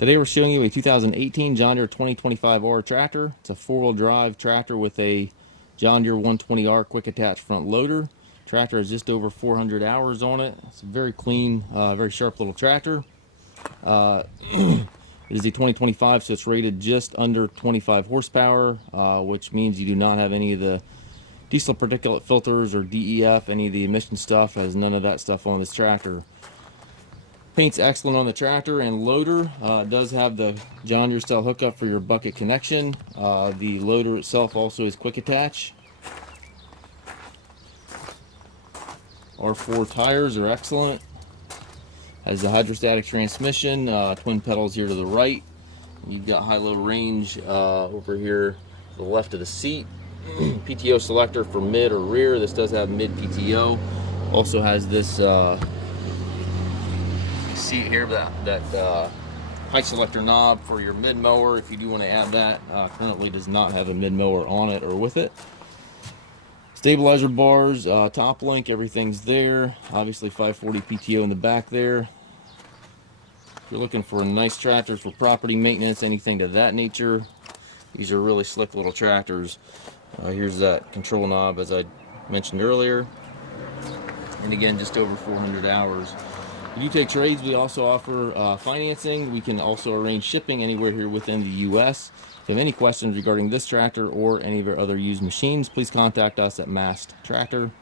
Today we're showing you a 2018 John Deere 2025R tractor. It's a four-wheel drive tractor with a John Deere 120R quick attach front loader. Tractor has just over 400 hours on it. It's a very clean, very sharp little tractor. It is a 2025, so it's rated just under 25 horsepower, which means you do not have any of the diesel particulate filters or DEF, any of the emission stuff. Has none of that stuff on this tractor. Paint's excellent on the tractor and loader. It does have the John Deere style hookup for your bucket connection. The loader itself also is quick attach. Our four tires are excellent. Has the hydrostatic transmission, twin pedals here to the right. You've got high-low range over here to the left of the seat. PTO selector for mid or rear. This does have mid PTO. Also has this seat here, that height selector knob for your mid mower if you do want to add that. Currently does not have a mid mower on it or with it. Stabilizer bars, top link, everything's there. Obviously 540 PTO in the back there. If you're looking for a nice tractor for property maintenance, anything to that nature, these are really slick little tractors. Here's that control knob as I mentioned earlier. And again, just over 400 hours. If you take trades, we also offer financing. We can also arrange shipping anywhere here within the U.S. If you have any questions regarding this tractor or any of our other used machines, please contact us at Mast Tractor.